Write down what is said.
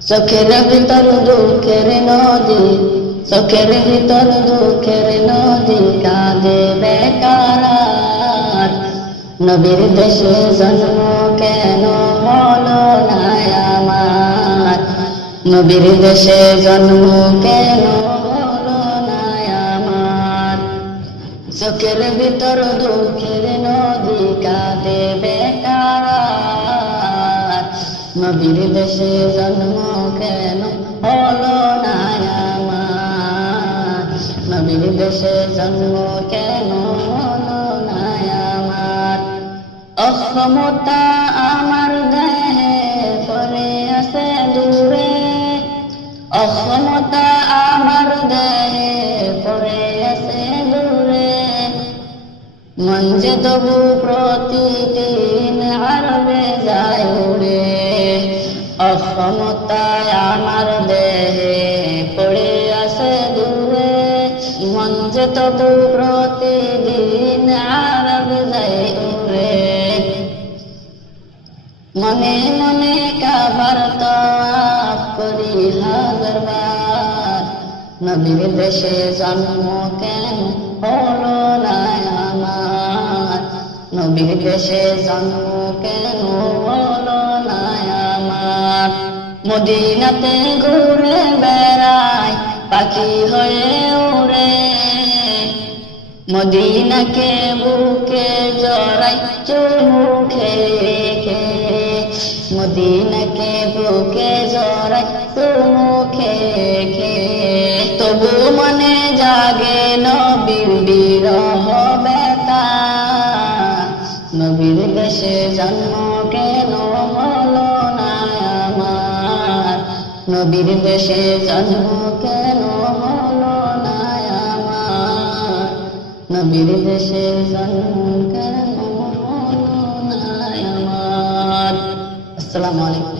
চোখের ভিতর দুঃখের নদী, চোখের ভিতর দুঃখের নদী কাঁদে বেকার। নবীর দেশে জন্ম কেন হলো আমার? নবীর দেশে জন্ম কেন হলো আমার? চোখের ভিতর দুঃখের নদী কাঁদে বেকার। নবীর দেশে জন্ম কেন হলো না আমার? দেশে জন্ম কেন হলো না আমার? অক্ষমতা আমার দেহে পরে আছে দূরে। অক্ষমতা আমার দেহে পরে আছে দূরে। যে তবু প্রতিদিন হারবে যায়। অক্ষমতায় আমার দেহে পড়ে আছে দূরে। মন যে তবু প্রতিদিন হারবে যায় উড়ে মনে মনে কাবার তাপ করি হাজার বার নবীর দেশে জন্ম কেন হলো না আমার? নবীর দেশে জন্ম কেন হলো মদিনাতে ঘুরে বেড়াই, পাখি হয়ে উড়ে। মদিনাকে বুকে জড়াই চুমুখে রেখে। মদিনাকে বুকে জড়াই চুমুখে রেখে। তবু মনে জাগে নবীর বিরহ বেতা নবীর দেশে জন্ম কেন নবীর দেশে জন্ম কেন হলো না আমার? নবীর দেশে জন্ম কেন হলো না আমার? আসসালামু আলাইকুম।